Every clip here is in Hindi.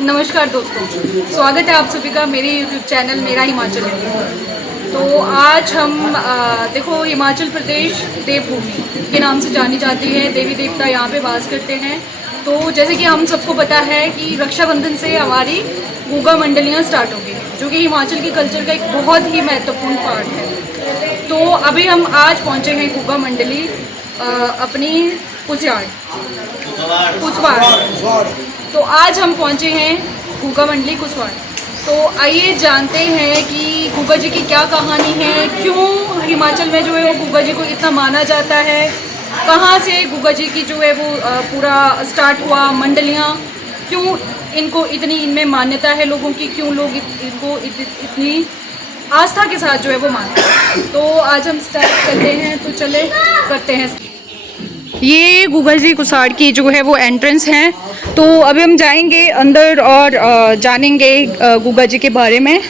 नमस्कार दोस्तों, स्वागत है आप सभी का मेरे YouTube चैनल मेरा हिमाचल में। तो आज हम देखो हिमाचल प्रदेश देवभूमि के नाम से जानी जाती है। देवी देवता यहाँ पे वास करते हैं। तो जैसे कि हम सबको पता है कि रक्षाबंधन से हमारी गुगा मंडलियाँ स्टार्ट हो गई, जो कि हिमाचल के कल्चर का एक बहुत ही महत्वपूर्ण पार्ट है। तो अभी हम आज पहुँचे हैं गुगा मंडली अपनी कुसवाड़। तो आज हम पहुंचे हैं गुगा मंडली कुसवाड़। तो आइए जानते हैं कि गुगा जी की क्या कहानी है, क्यों हिमाचल में जो है वो गुगा जी को इतना माना जाता है, कहाँ से गुगा जी की जो है वो पूरा स्टार्ट हुआ, मंडलियाँ क्यों इनको इतनी इनमें मान्यता है लोगों की, क्यों लोग इनको इतनी आस्था के साथ जो है वो मानते हैं। तो आज हम स्टार्ट करते हैं, तो चले करते हैं। ये गुगा जी कुसवाड़ की जो है वो एंट्रेंस है। तो अभी हम जाएंगे अंदर और जानेंगे गुगा जी के बारे में,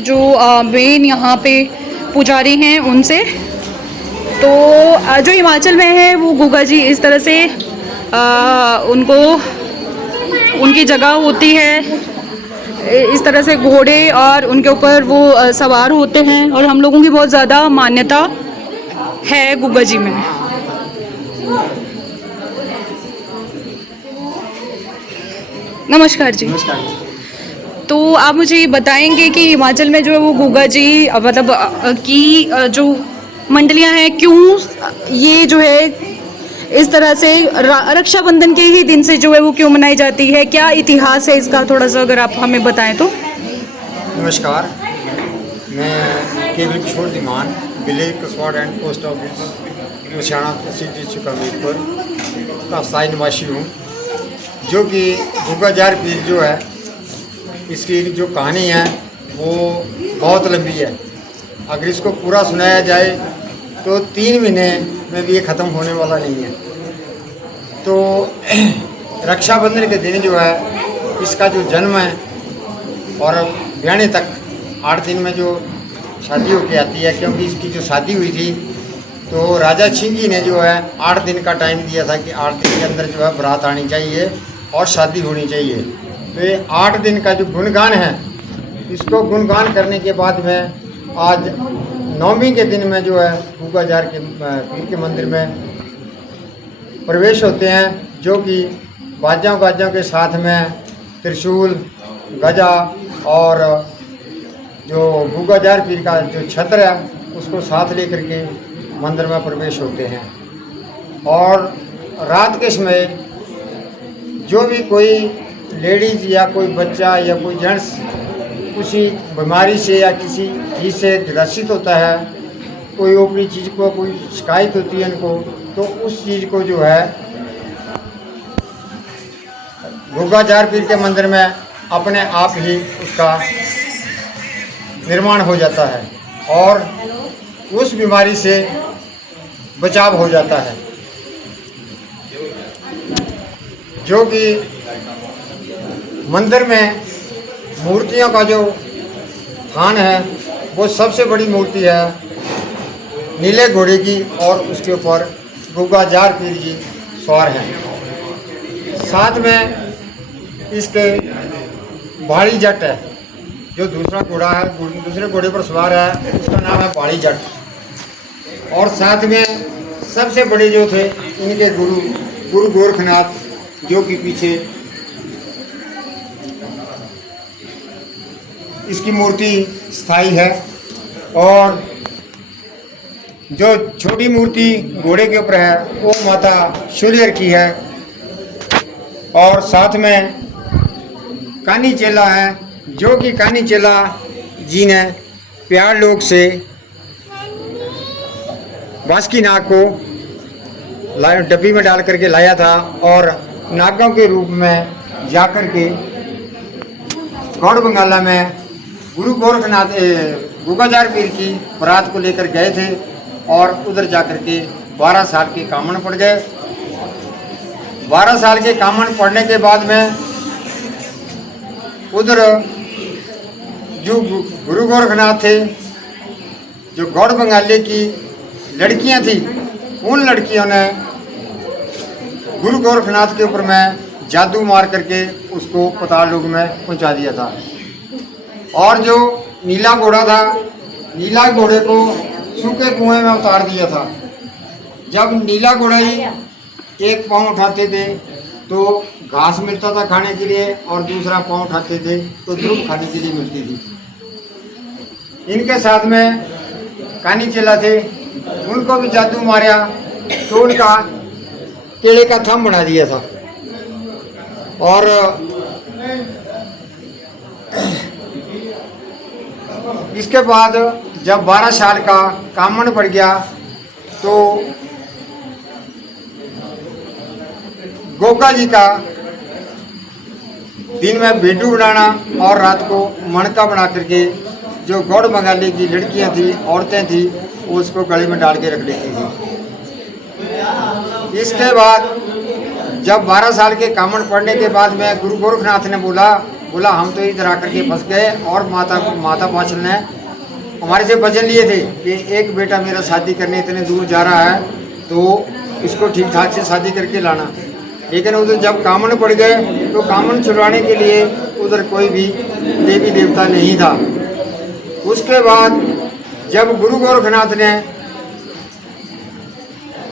जो मेन यहाँ पे पुजारी हैं उनसे। तो जो हिमाचल में है वो गुगा जी इस तरह से उनको उनकी जगह होती है, इस तरह से घोड़े और उनके ऊपर वो सवार होते हैं, और हम लोगों की बहुत ज़्यादा मान्यता है गुगा जी में। नमस्कार जी। नमस्कार। तो आप मुझे ये बताएंगे कि हिमाचल में जो है वो गुगा जी मतलब की जो मंडलियां हैं, क्यों ये जो है इस तरह से रक्षाबंधन के ही दिन से जो है वो क्यों मनाई जाती है, क्या इतिहास है इसका, थोड़ा सा अगर आप हमें बताएं तो। नमस्कार, मैं Keval Kishore Dhiman, village Kuswad and post office Mushana tehsil district Hamirpur का स्थायी निवासी हूँ। जो कि गुगा जार पीर जो है, इसकी जो कहानी है वो बहुत लंबी है। अगर इसको पूरा सुनाया जाए तो 3 महीने में भी ये ख़त्म होने वाला नहीं है। तो रक्षाबंधन के दिन जो है इसका जो जन्म है और ब्याने तक 8 दिन में जो शादी होके आती है, क्योंकि इसकी जो शादी हुई थी तो राजा सिंह जी ने जो है 8 दिन का टाइम दिया था कि 8 दिन के अंदर जो है बारात आनी चाहिए और शादी होनी चाहिए। तो ये 8 दिन का जो गुणगान है, इसको गुणगान करने के बाद में आज 9वीं के दिन में जो है गुगा जार के पीर के मंदिर में प्रवेश होते हैं, जो कि बाजाओं गाजों के साथ में त्रिशूल, गजा और जो गुगा जार पीर का जो छत्र है उसको साथ लेकर के मंदिर में प्रवेश होते हैं। और रात के समय जो भी कोई लेडीज़ या कोई बच्चा या कोई जेंट्स किसी बीमारी से या किसी चीज़ से ग्रसित होता है, कोई ऊपरी चीज़ को कोई शिकायत होती है इनको, तो उस चीज़ को जो है गुगा जार पीर के मंदिर में अपने आप ही उसका निर्माण हो जाता है और उस बीमारी से बचाव हो जाता है। जो कि मंदिर में मूर्तियों का जो स्थान है वो सबसे बड़ी मूर्ति है नीले घोड़े की, और उसके ऊपर गुगा जार पीर जी सवार हैं। साथ में इसके भाड़ी जट है, जो दूसरा घोड़ा है, दूसरे घोड़े पर सवार है, उसका नाम है भाड़ी जट। और साथ में सबसे बड़े जो थे इनके गुरु गोरखनाथ, जो कि पीछे इसकी मूर्ति स्थायी है। और जो छोटी मूर्ति घोड़े के ऊपर है वो माता शूलियर की है। और साथ में कानी चेला है, जो कि कानी चेला जी ने प्यार लोग से बासुकी नाग को डब्बी में डाल करके लाया था, और नागों के रूप में जाकर के गौड़ बंगाला में गुरु गोरखनाथ गुगा जार पीर की बारात को लेकर गए थे, और उधर जाकर के 12 साल के कामन पड़ गए। 12 साल के कामन पड़ने के बाद में उधर जो गुरु गोरखनाथ थे, जो गौड़ बंगाली की लड़कियां थी, उन लड़कियों ने गुरु गोरखनाथ के ऊपर में जादू मार करके उसको पाताल लोक में पहुंचा दिया था। और जो नीला घोड़ा था, नीला घोड़े को सूखे कुएं में उतार दिया था। जब नीला घोड़ा ही एक पाँव उठाते थे तो घास मिलता था खाने के लिए, और दूसरा पाँव उठाते थे तो ध्रुव खाने के लिए मिलती थी। इनके साथ में कानी चेला थे, उनको भी जादू मारा तो उनका केले का थंब बना दिया था। और इसके बाद जब 12 साल का कामन पड़ गया तो गोगा जी का दिन में बेडू बनाना और रात को मणका बना करके जो गौड़ बंगाली की लड़कियां थी, औरतें थी, वो उसको गले में डाल के रख लेती थी। इसके बाद जब 12 साल के कामन पड़ने के बाद में गुरु गोरखनाथ ने बोला हम तो इधर आकर के फंस गए, और माता पांचल ने हमारे से वचन लिए थे कि एक बेटा मेरा शादी करने इतने दूर जा रहा है तो इसको ठीक ठाक से शादी करके लाना। लेकिन उधर जब कामन पड़ गए तो कामन छुड़वाने के लिए उधर कोई भी देवी देवता नहीं था। उसके बाद जब गुरु गोरखनाथ ने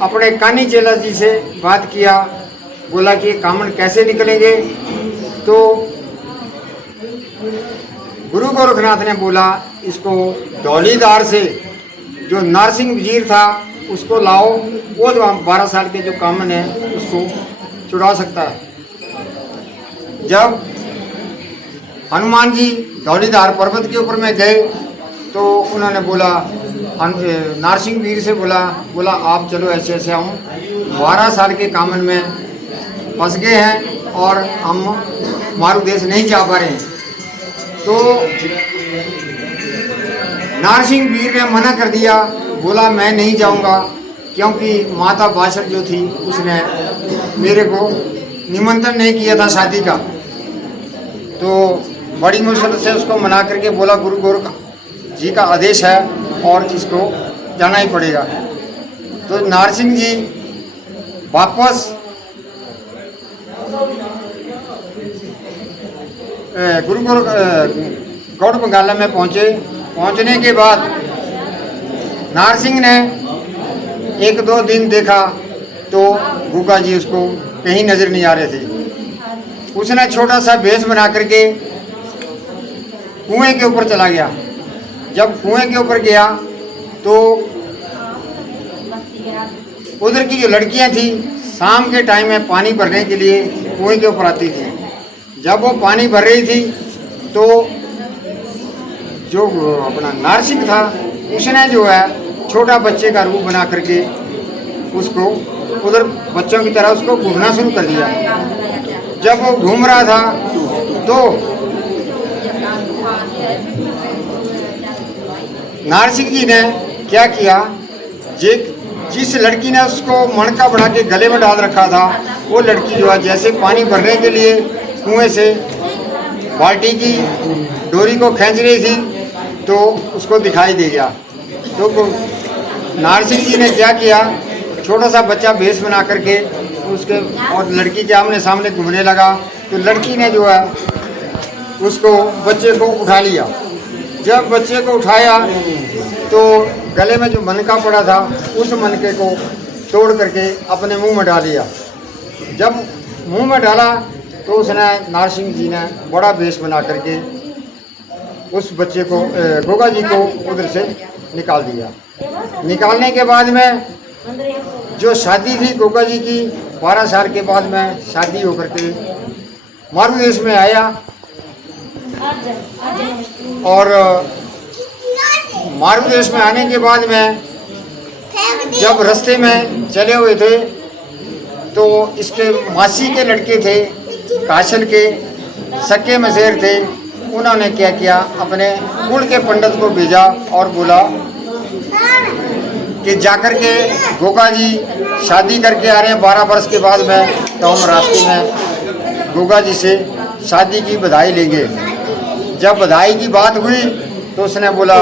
अपने कानी चेला जी से बात किया, बोला कि कामन कैसे निकलेंगे, तो गुरु गोरखनाथ ने बोला इसको धौलीधार से जो नारसिंह वजीर था उसको लाओ, वो जो 12 साल के जो कामन है उसको छुड़ा सकता है। जब हनुमान जी धौलीधार पर्वत के ऊपर में गए तो उन्होंने बोला, नारसिंह वीर से बोला आप चलो ऐसे ऐसे हम 12 साल के कामन में फंस गए हैं और हम मारू देश नहीं जा पा रहे हैं। तो नारसिंह वीर ने मना कर दिया, बोला मैं नहीं जाऊंगा, क्योंकि माता बाछड़ जो थी उसने मेरे को निमंत्रण नहीं किया था शादी का। तो बड़ी मुश्किल से उसको मना करके बोला गुरु गोरख जी का आदेश है और इसको जाना ही पड़ेगा। तो नारसिंह जी वापस गुरु गौड़ बंगाला में पहुँचे। पहुँचने के बाद नारसिंह ने 1-2 दिन देखा तो गुगा जी उसको कहीं नज़र नहीं आ रहे थे। उसने छोटा सा भेष बना करके कुएं के ऊपर चला गया। जब कुएं के ऊपर गया तो उधर की जो लड़कियां थी शाम के टाइम में पानी भरने के लिए कुएं के ऊपर आती थी। जब वो पानी भर रही थी तो जो अपना नारसिंह था उसने जो है छोटा बच्चे का रूप बना करके उसको उधर बच्चों की तरह उसको घूमना शुरू कर दिया। जब वो घूम रहा था तो नारसिंह जी ने क्या किया, जिस लड़की ने उसको मणका बना के गले में डाल रखा था वो लड़की जो है जैसे पानी भरने के लिए कुएं से बाल्टी की डोरी को खींच रही थी तो उसको दिखाई दे गया। तो नारसिंह जी ने क्या किया, छोटा सा बच्चा भेष बना करके उसके और लड़की के आमने सामने घूमने लगा। तो लड़की ने जो है उसको बच्चे को उठा लिया। जब बच्चे को उठाया तो गले में जो मनका पड़ा था उस मनके को तोड़ करके अपने मुंह में डाल लिया। जब मुंह में डाला तो उसने नारसिंह जी ने बड़ा भेष बना करके उस बच्चे को गोगा जी को उधर से निकाल दिया। निकालने के बाद में जो शादी थी गोगा जी की 12 साल के बाद में शादी होकर के मारू देश में आया। और मारू देश में आने के बाद में जब रास्ते में चले हुए थे तो इसके मासी के लड़के थे, काशल के सक्के मसेर थे। उन्होंने क्या किया, अपने कुल के पंडित को भेजा और बोला कि जाकर के गोगा जी शादी करके आ रहे हैं 12 वर्ष के बाद में, तो हम रास्ते में गोगा जी से शादी की बधाई लेंगे। जब बधाई की बात हुई तो उसने बोला,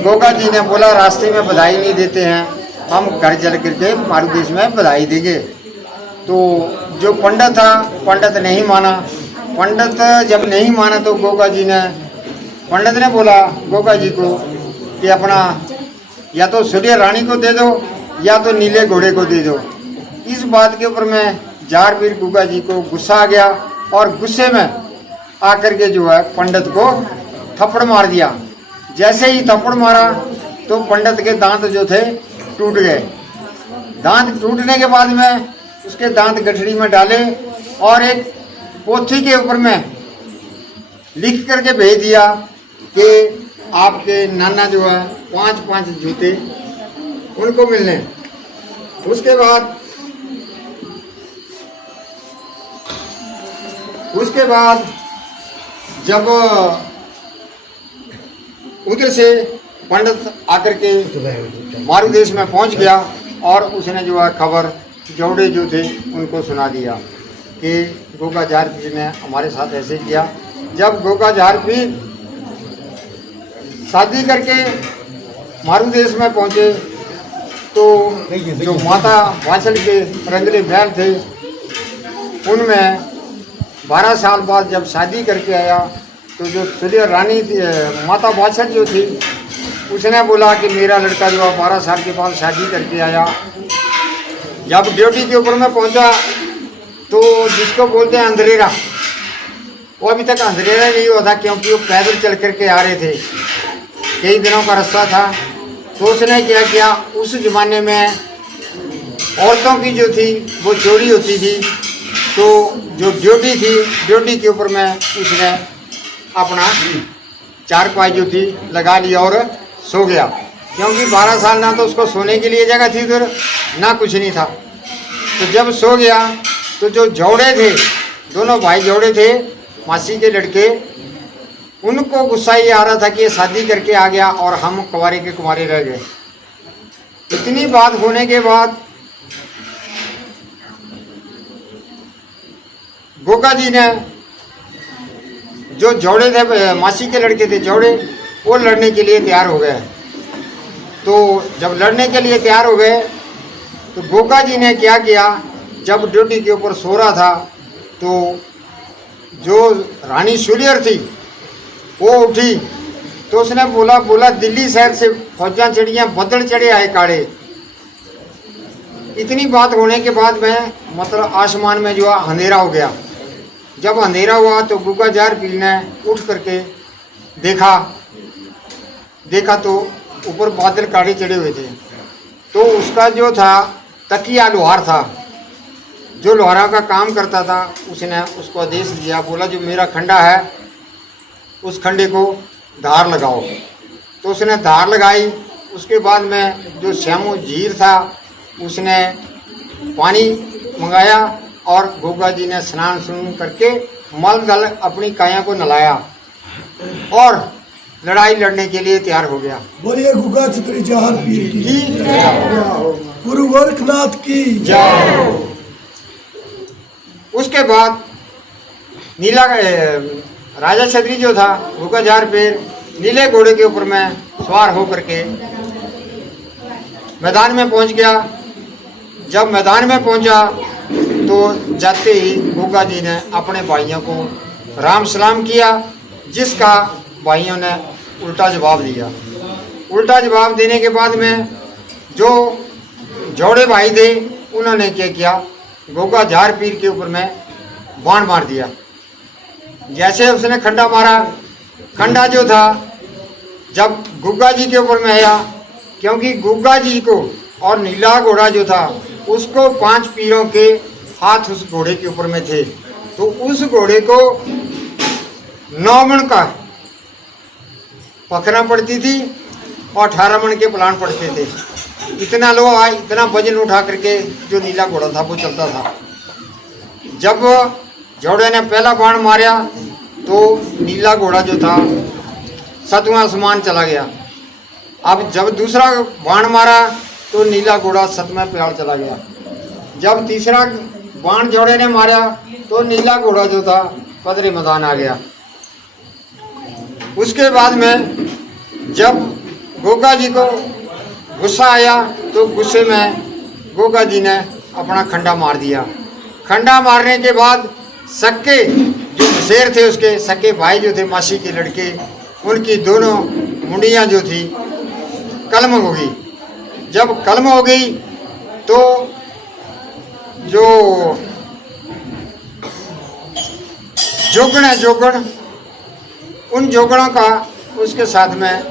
गोगा जी ने बोला रास्ते में बधाई नहीं देते हैं, हम घर चल करके मारू देश में बधाई देंगे। तो जो पंडित था, पंडित नहीं माना। पंडित जब नहीं माना तो गोगा जी ने, पंडित ने बोला गोगा जी को कि अपना या तो सूर्य रानी को दे दो या तो नीले घोड़े को दे दो। इस बात के ऊपर में जार पीर गोगा जी को गुस्सा आ गया और गुस्से में आकर के जो है पंडित को थप्पड़ मार दिया। जैसे ही थप्पड़ मारा तो पंडित के दांत जो थे टूट गए। दांत टूटने के बाद में उसके दांत गठड़ी में डाले और एक पोथी के ऊपर में लिख करके भेज दिया कि आपके नाना जो है 5-5 जूते उनको मिलने। उसके बाद जब उधर से पंडित आकर के मारू देश में पहुंच गया और उसने जो है खबर जोड़े जो थे उनको सुना दिया कि गोगा जार पीर ने हमारे साथ ऐसे किया। जब गोगा जार पीर शादी करके मारू देश में पहुंचे तो जो माता वाचल के रंगले बैल थे उनमें 12 साल बाद जब शादी करके आया तो जो सूर्य रानी माता वाचल जो थी उसने बोला कि मेरा लड़का जो 12 साल के बाद शादी करके आया। जब ड्यूटी के ऊपर में पहुंचा तो जिसको बोलते हैं अंधेरा, वो अभी तक अंधेरा नहीं हुआ था क्योंकि वो पैदल चल करके आ रहे थे, कई दिनों का रास्ता था। तो उसने क्या किया, उस ज़माने में औरतों की जो थी वो चोरी होती थी, तो जो ड्यूटी थी ड्यूटी के ऊपर में उसने अपना चारपाई जो थी लगा ली और सो गया। क्योंकि 12 साल ना तो उसको सोने के लिए जगह थी उधर ना कुछ नहीं था। तो जब सो गया तो जो जोड़े थे, दोनों भाई जोड़े थे मासी के लड़के, उनको गुस्सा ये आ रहा था कि ये शादी करके आ गया और हम कुंवारे के कुंवारे रह गए। इतनी बात होने के बाद गोगा जी ने जो जोड़े थे मासी के लड़के थे जोड़े, वो लड़ने के लिए तैयार हो गए। तो जब लड़ने के लिए तैयार हो गए तो गोगा जी ने क्या किया, जब ड्यूटी के ऊपर सो रहा था तो जो रानी सूर्यर थी वो उठी तो उसने बोला दिल्ली शहर से फौजा चढ़ियाँ बदल चढ़े आए काले। इतनी बात होने के बाद में मतलब आसमान में जो अंधेरा हो गया। जब अंधेरा हुआ तो गोगा जार पीर ने उठ करके देखा तो ऊपर बादल काले चढ़े हुए थे। तो उसका जो था तकिया लोहार था, जो लोहारा का काम करता था, उसने उसको आदेश दिया, बोला जो मेरा खंडा है उस खंडे को धार लगाओ। तो उसने धार लगाई। उसके बाद में जो श्यामो झीर था उसने पानी मंगाया और गोगा जी ने स्नान करके मल दल अपनी काया को नलाया और लड़ाई लड़ने के लिए तैयार हो गया। बोलिए गुगा छतरी जहान पीर की, गुरु गोरखनाथ की जय। उसके बाद नीला राजा छतरी जो था गुगा जार पीर नीले घोड़े के ऊपर में सवार होकर के मैदान में पहुंच गया। जब मैदान में पहुंचा तो जाते ही गोगा जी ने अपने भाइयों को राम सलाम किया, जिसका भाइयों ने उल्टा जवाब दिया। उल्टा जवाब देने के बाद में जो जोड़े भाई थे उन्होंने क्या किया, गोगा जार पीर के ऊपर में बाण मार दिया। जैसे उसने खंडा मारा, खंडा जो था जब गुग्गा जी के ऊपर में आया, क्योंकि गुग्गा जी को और नीला घोड़ा जो था उसको 5 पीरों के हाथ उस घोड़े के ऊपर में थे, तो उस घोड़े को 9 मन का पकड़ना पड़ती थी और 18 मन के पलान पड़ते थे। इतना लोहा, इतना वजन उठा करके जो नीला घोड़ा था वो चलता था। जब जोड़े ने पहला बाण मारा तो नीला घोड़ा जो था 7वां आसमान चला गया। अब जब दूसरा बाण मारा तो नीला घोड़ा 7वें पहाड़ चला गया। जब तीसरा बाण जोड़े ने मारा तो नीला घोड़ा जो था पदरे मैदान आ गया। उसके बाद में जब गोगा जी को गुस्सा आया तो गुस्से में गोगा जी ने अपना खंडा मार दिया। खंडा मारने के बाद सक्के जो शेर थे, उसके सक्के भाई जो थे, मासी के लड़के, उनकी दोनों मुंडियाँ जो थी कलम हो गई। जब कलम हो गई तो जो जोगण है, जोगण, उन जोगणों का उसके साथ में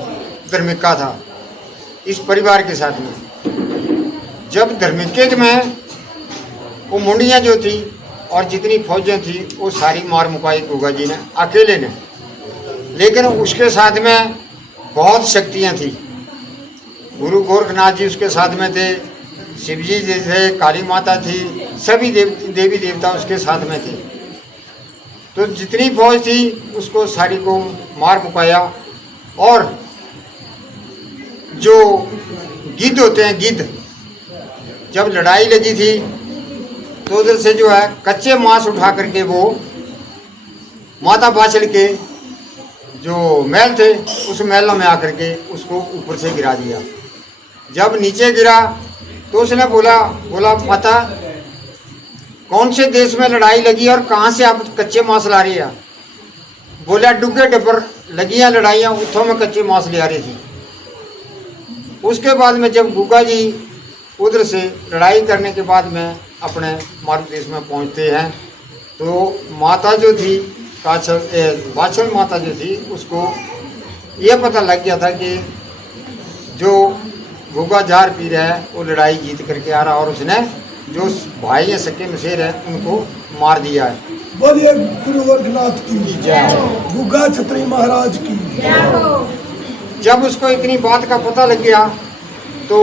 धर्मिका था, इस परिवार के साथ में। जब धर्मिके में वो मुंडियाँ जो थी और जितनी फौजें थी वो सारी मार मुकाई गुगा जी ने अकेले ने, लेकिन उसके साथ में बहुत शक्तियाँ थी। गुरु गोरखनाथ जी उसके साथ में थे, शिव जी थे, काली माता थी, सभी देवी देवता उसके साथ में थे। तो जितनी फौज थी उसको सारी को मार मुकाया। और जो गिद्ध होते हैं, गिद्ध, जब लड़ाई लगी थी तो उधर से जो है कच्चे मांस उठा करके वो माता बाछड़ के जो महल थे उस महलों में आकर के उसको ऊपर से गिरा दिया। जब नीचे गिरा तो उसने बोला माता, कौन से देश में लड़ाई लगी और कहाँ से आप कच्चे मांस ला रही है? बोला डुगे डबर लगियाँ लड़ाइयाँ, उठों में कच्चे मांस ले आ रही थी। उसके बाद में जब गुगा जी उधर से लड़ाई करने के बाद में अपने मारू देश में पहुँचते हैं तो माता जो थी बाछड़ माता जो थी उसको ये पता लग गया था कि जो गुगा जार पीर है वो लड़ाई जीत करके आ रहा, और उसने जो भाई है सक्के मशेर है उनको मार दिया है। बोलिए गुरु गोरखनाथ की जय, गुगा छत्री महाराज की जय। जब उसको इतनी बात का पता लग गया तो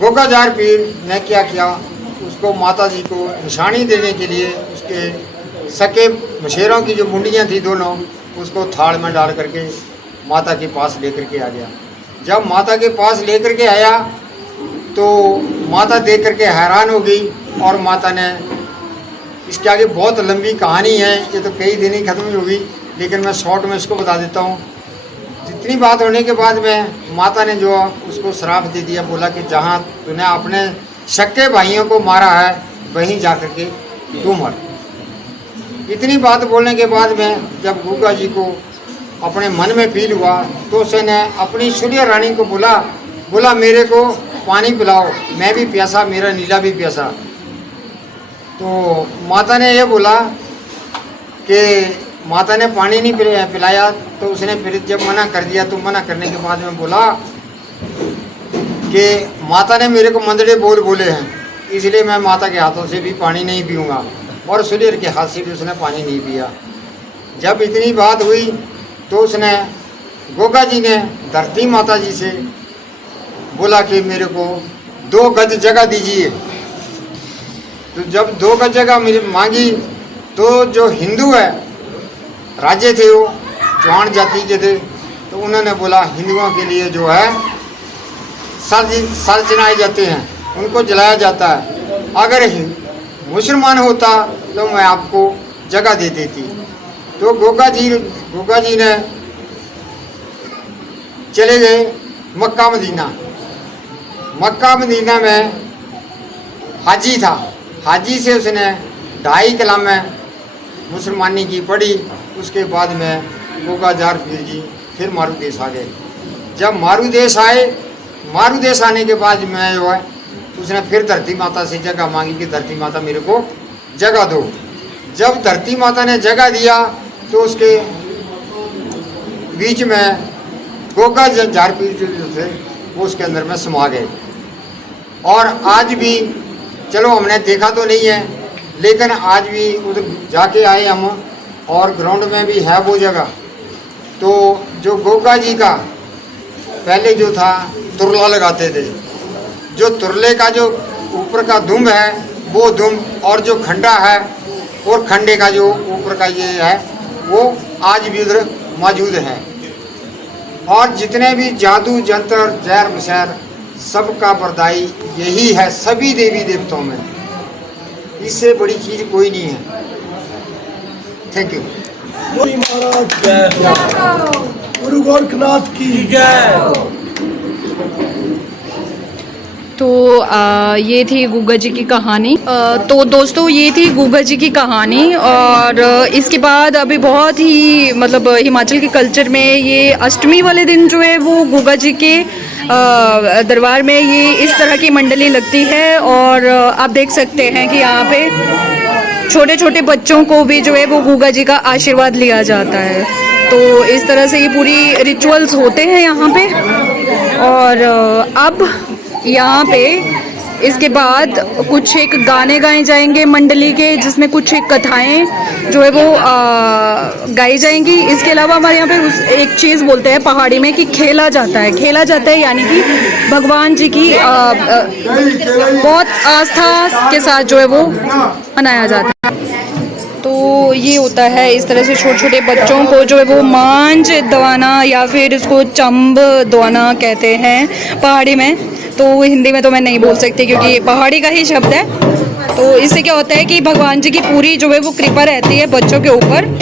गुगा जार पीर ने क्या किया, उसको माता जी को निशानी देने के लिए उसके सके मशेरों की जो मुंडियाँ थी दोनों, उसको थाल में डाल करके माता के पास लेकर के आ गया। जब माता के पास लेकर के आया तो माता देख करके हैरान हो गई, और माता ने, इसके आगे बहुत लंबी कहानी है, ये तो कई दिन ही खत्म ही होगी, लेकिन मैं शॉर्ट में इसको बता देता हूँ। जितनी बात होने के बाद में माता ने जो उसको श्राप दे दिया, बोला कि जहाँ तूने अपने सक्के भाइयों को मारा है वहीं जा कर के तू मर। इतनी बात बोलने के बाद में जब गुगा जी को अपने मन में फील हुआ तो उसने अपनी सूर्य रानी को बोला मेरे को पानी पिलाओ, मैं भी प्यासा, मेरा नीला भी प्यासा। तो माता ने ये बोला कि माता ने पानी नहीं पिलाया, तो उसने फिर जब मना कर दिया तो मना करने के बाद में बोला कि माता ने मेरे को मंदड़े बोले हैं, इसलिए मैं माता के हाथों से भी पानी नहीं पीऊँगा, और सूर्य के हाथ से भी उसने पानी नहीं पिया। जब इतनी बात हुई तो उसने गोगा जी ने धरती माता जी से बोला कि मेरे को 2 गज जगह दीजिए। तो जब 2 गज जगह मेरी मांगी तो जो हिंदू है राजे थे, वो चौहान जाति के थे, तो उन्होंने बोला हिंदुओं के लिए जो है सर जलाए जाते हैं, उनको जलाया जाता है, अगर मुसलमान होता तो मैं आपको जगह दे देती। तो गोगा जी ने चले गए मक्का मदीना में हाजी था, हाजी से उसने 2.5 कलामें मुसलमानी की पढ़ी। उसके बाद में गोगा जार पीर जी फिर मारूदेश आ गए। जब मारूदेश आने के बाद में जो है उसने फिर धरती माता से जगह मांगी कि धरती माता मेरे को जगह दो। जब धरती माता ने जगह दिया तो उसके बीच में गोगा जार पीर जो थे वो उसके अंदर में समा गए। और आज भी चलो हमने देखा तो नहीं है, लेकिन आज भी उधर जाके आए हम, और ग्राउंड में भी है वो जगह। तो जो गोगा जी का पहले जो था तुरला लगाते थे, जो तुरले का जो ऊपर का दुम है वो दुम, और जो खंडा है और खंडे का जो ऊपर का ये है वो आज भी उधर मौजूद है। और जितने भी जादू जंतर जहर मशहर सबका बरदाई यही है सभी देवी देवताओं में, इससे बड़ी चीज़ कोई नहीं है। Thank you. बोली महाराज गुरु गोरखनाथ की जय। तो ये थी गुग्गा जी की कहानी। तो दोस्तों ये थी गुग्गा जी की कहानी। और इसके बाद अभी बहुत ही मतलब हिमाचल के कल्चर में ये अष्टमी वाले दिन जो है वो गुग्गा जी के दरबार में ये इस तरह की मंडली लगती है। और आप देख सकते हैं कि यहाँ पे छोटे छोटे बच्चों को भी जो है वो गुग्गा जी का आशीर्वाद लिया जाता है। तो इस तरह से ये पूरी रिचुअल्स होते हैं यहाँ पे। और अब यहाँ पे इसके बाद कुछ एक गाने गाए जाएंगे मंडली के, जिसमें कुछ एक कथाएं जो है वो गाई जाएंगी। इसके अलावा हमारे यहाँ पे एक चीज़ बोलते हैं पहाड़ी में कि खेला जाता है यानी कि भगवान जी की बहुत आस्था के साथ जो है वो मनाया जाता है। तो ये होता है इस तरह से छोटे छोटे बच्चों को जो है वो मांझ दवाना या फिर इसको चंब दवाना कहते हैं पहाड़ी में। तो हिंदी में तो मैं नहीं बोल सकती क्योंकि ये पहाड़ी का ही शब्द है। तो इससे क्या होता है कि भगवान जी की पूरी जो है वो कृपा रहती है बच्चों के ऊपर।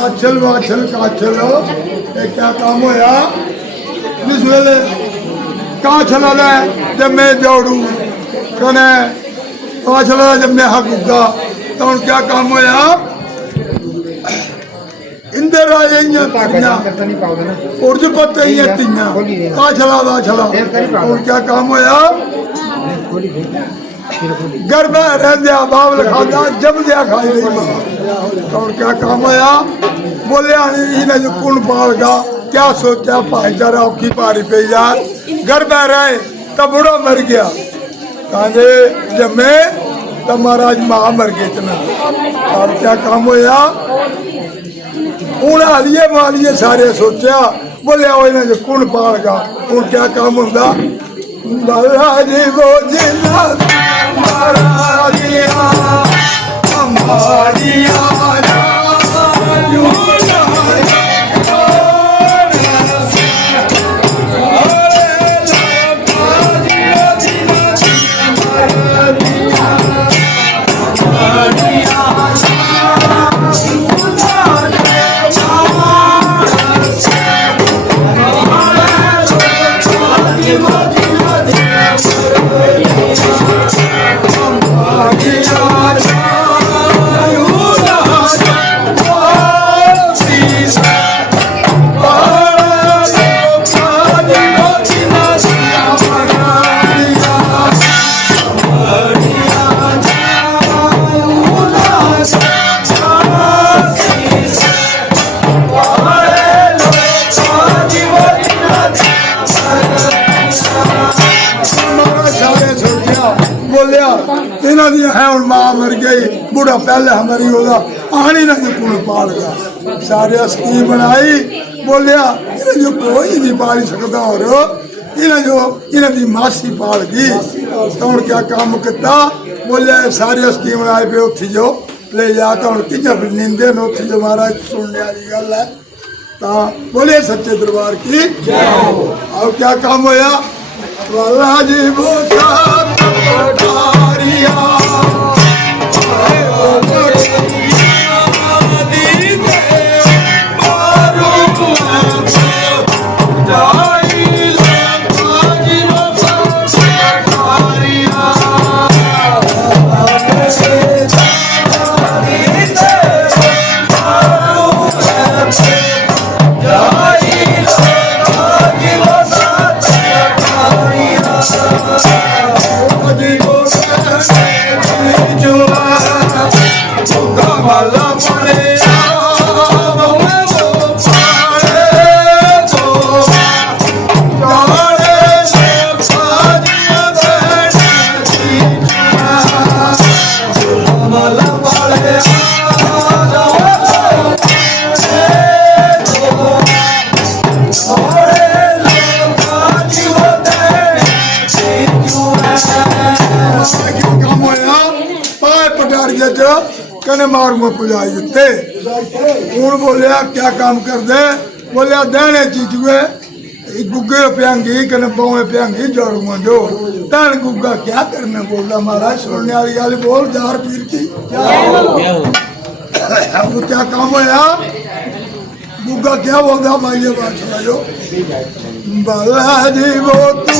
आछल वाछल काछल ये क्या काम होया जिस वेले काछल आला जब मैं दौड़ू कने काछल आला जब मैं हगूगा तो क्या काम होया इंदर आ जाइए तिन्ना उर्ज पत्ते ही तिन्ना काछल और क्या काम होया घर में रह दिया बाब लिखा जब दिया खाई नहीं और क्या काम होया बोले इन्हें जो कुण पाल गा क्या सोचा भाईचारा औखी पारी पे यार घर में रहे तब बुढ़ा मर गया कांजे जमे तब महाराज महा मर गए इतना और क्या काम होया उन्हें हलिए मालिए सारे सोचा बोले इन्हें जो कुण पाल गा और क्या काम होता महाराज वो जिला महाराजिया हमारिया ਉਹਨਾਂ ਦੀ ਹੈ ਹੁਣ ਮਾਂ ਮਰ ਗਈ ਬੁੜਾ ਪਹਿਲੇ ਹਮਾਰੀ ਉਹਦਾ ਆਣੀ ਨਾ ਜੋ ਕੁਣ ਪਾਲ ਗਿਆ ਸਾਰੇ ਸਕੀਮ ਬਣਾਈ ਬੋਲਿਆ ਇਹ ਜੋ ਕੋਈ ਨਹੀਂ ਪਾਲ ਸਕਦਾ ਹੋਰ ਇਹਨਾਂ ਦੀ ਮਾਸੀ ਪਾਲ ਗਈ ਤਾਂ ਹੁਣ ਕਿਆ ਕੰਮ ਕੀਤਾ ਬੋਲਿਆ ਸਾਰੇ ਸਕੀਮ ਬਣਾਏ ਪਏ ਉੱਥੇ ਜੋ ਲੈ ਜਾ ਤਾਂ ਹੁਣ ਕਿੰਨਾ ਨਿੰਦੇ ਨੂੰ ਉੱਥੇ ਜੋ ਮਹਾਰਾਜ ਸੁਣਨੇ ਵਾਲੀ ਗੱਲ ਹੈ ਤਾਂ ਬੋਲੇ ਸੱਚੇ ਦਰਬਾਰ ਕੀ ਜੈ ਹੋ ਆਓ ਕਿਆ ਕੰਮ ਹੋਇਆ ਵਾਲਾ ਜੀ ਬੋਸਾ ਪਟਾਰੀਆ कहने मारूंगा पुजाई उत्ते हूं बोलिया क्या काम कर दे बोलिया देने चीजुए गुग्गे प्यांगी कहने पौवे प्यांगी जोड़ूंगा जो धन गुग्गा क्या करना बोला महाराज सुनने वाली गल बोल जार पीर की वो क्या काम होया गुग्गा क्या बोलता भाई ये बात सुना जो बाला जी वो तू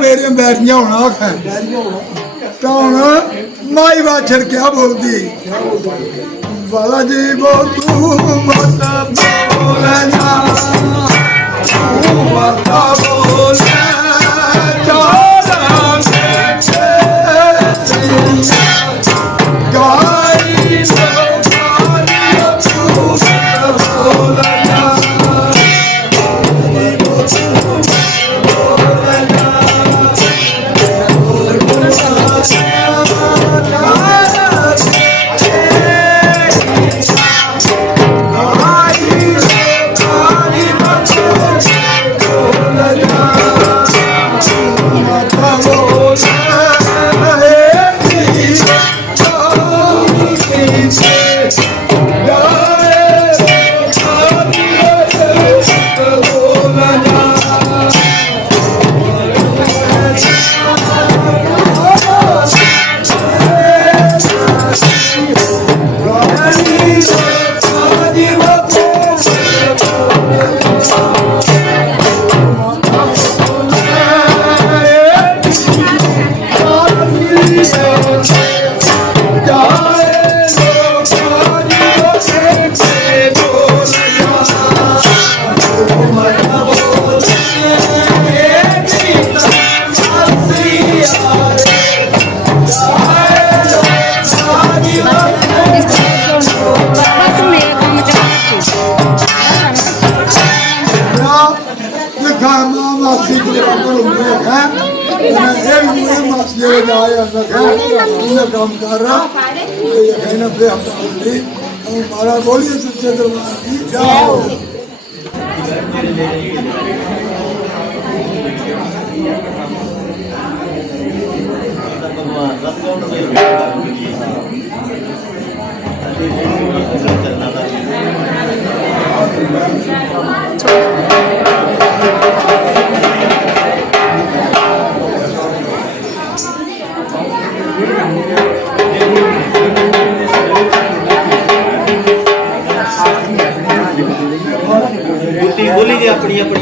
मेरिया बैरिया होना कौन माई बाछड़ क्या बोलती वाला जी वो तू मत बोलना तू मत बोलना काम कर रहा हमारा बोलिए सच्चे दरबार की जाओ बोली अपनी अपनी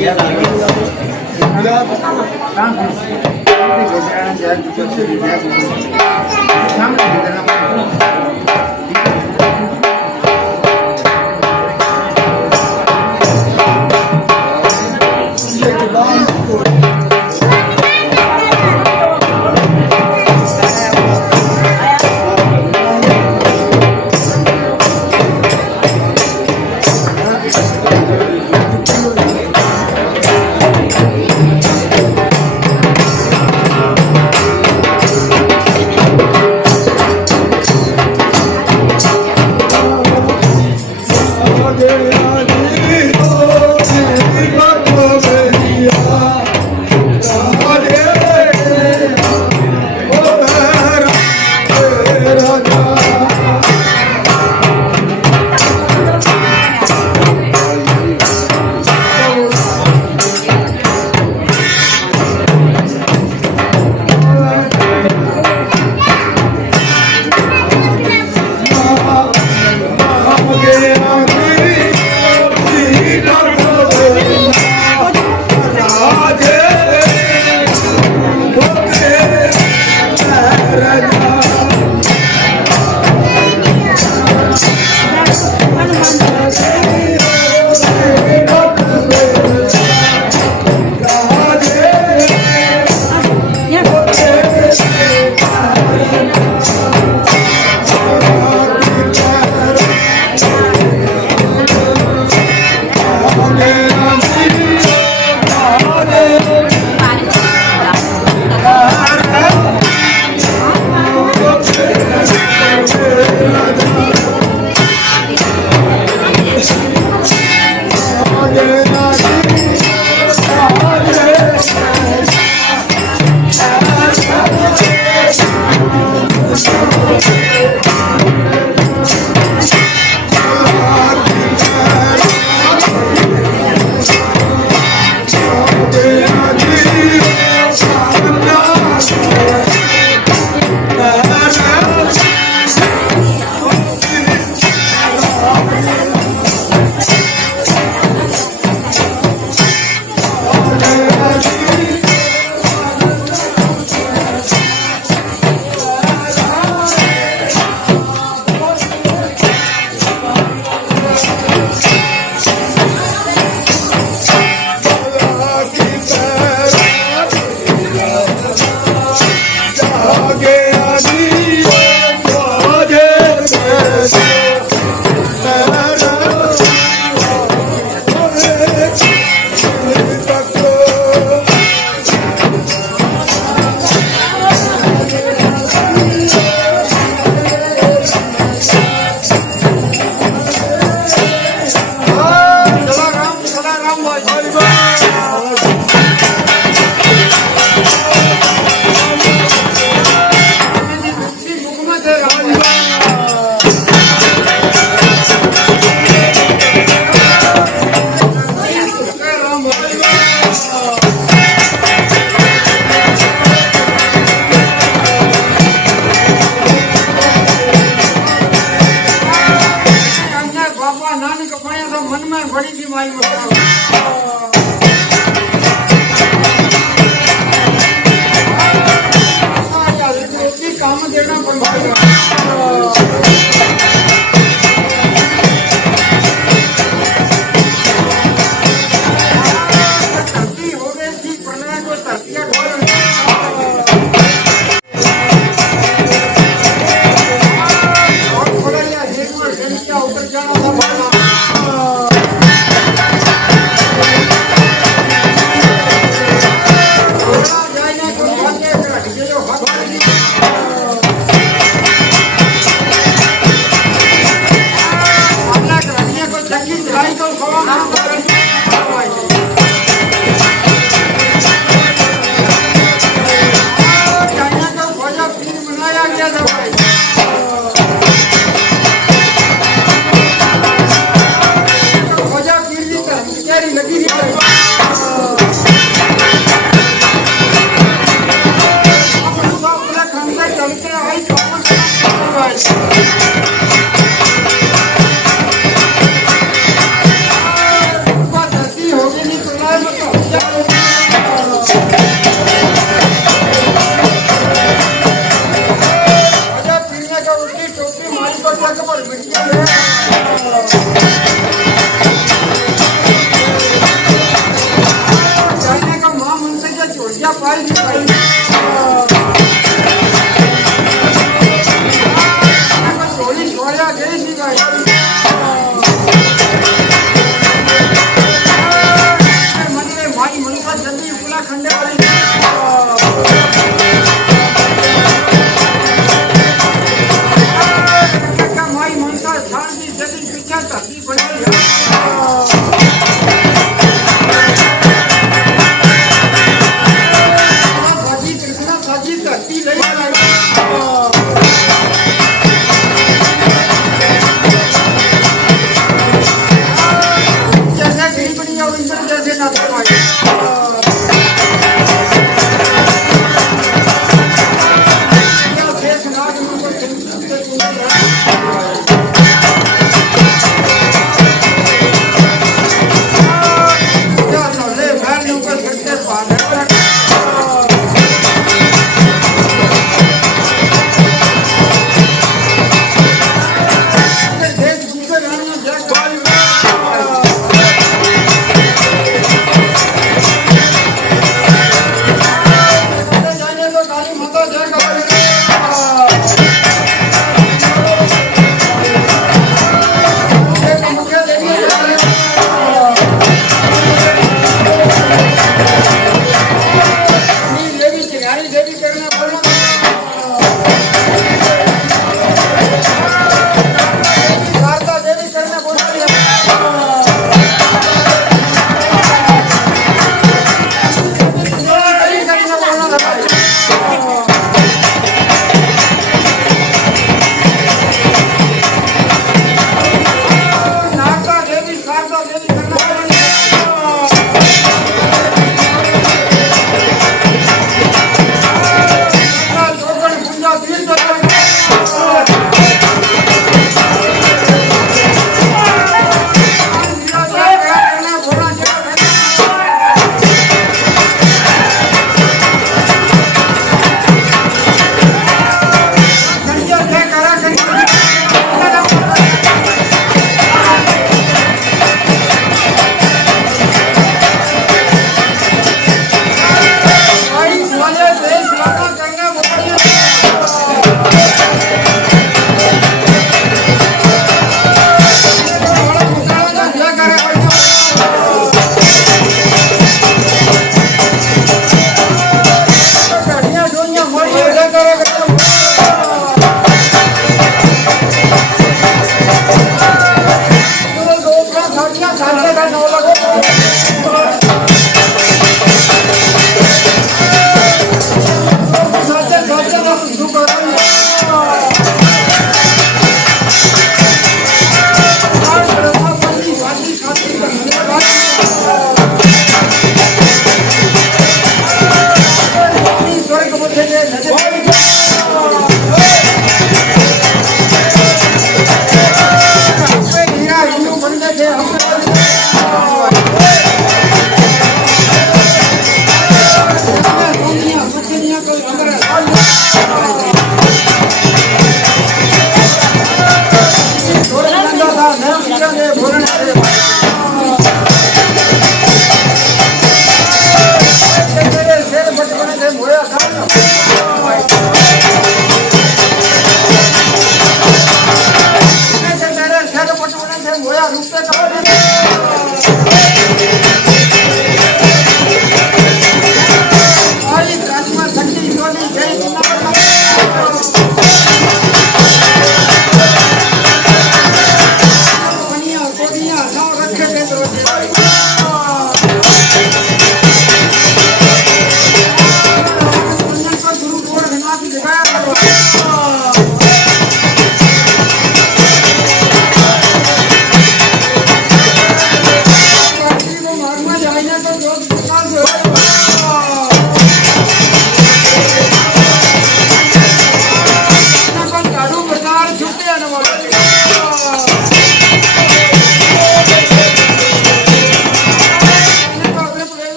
जग पर बिटिया है जाने का मां मनसे के चोटिया पाई नहीं पाई चोरी छोड़िया गई थी भाई मन में माई मनसा जल्दी पुला खंडे वाली माई मनसा शांति जल्दी पीछे धरती पड़ी साजी कृष्णा साजी धरती ले जैसे गरीबनी और इंद्र जैसे ना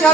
तो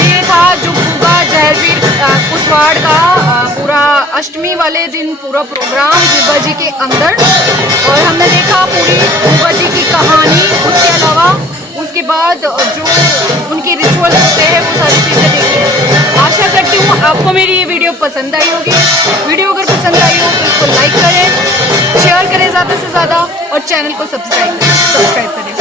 ये था जो गुगा जहरवीर कुशवाड़ का पूरा अष्टमी वाले दिन पूरा प्रोग्राम गुगा जी के अंदर, और हमने देखा पूरी गुगा जी की कहानी। उसके अलावा उसके बाद जो उनके रिचुअल होते हैं वो सारी चीज़ें देखी। आशा करती हूँ आपको मेरी ये वीडियो पसंद आई होगी। वीडियो अगर पसंद आई हो तो इसको लाइक करें, शेयर करें ज़्यादा से ज़्यादा, और चैनल को सब्सक्राइब करें।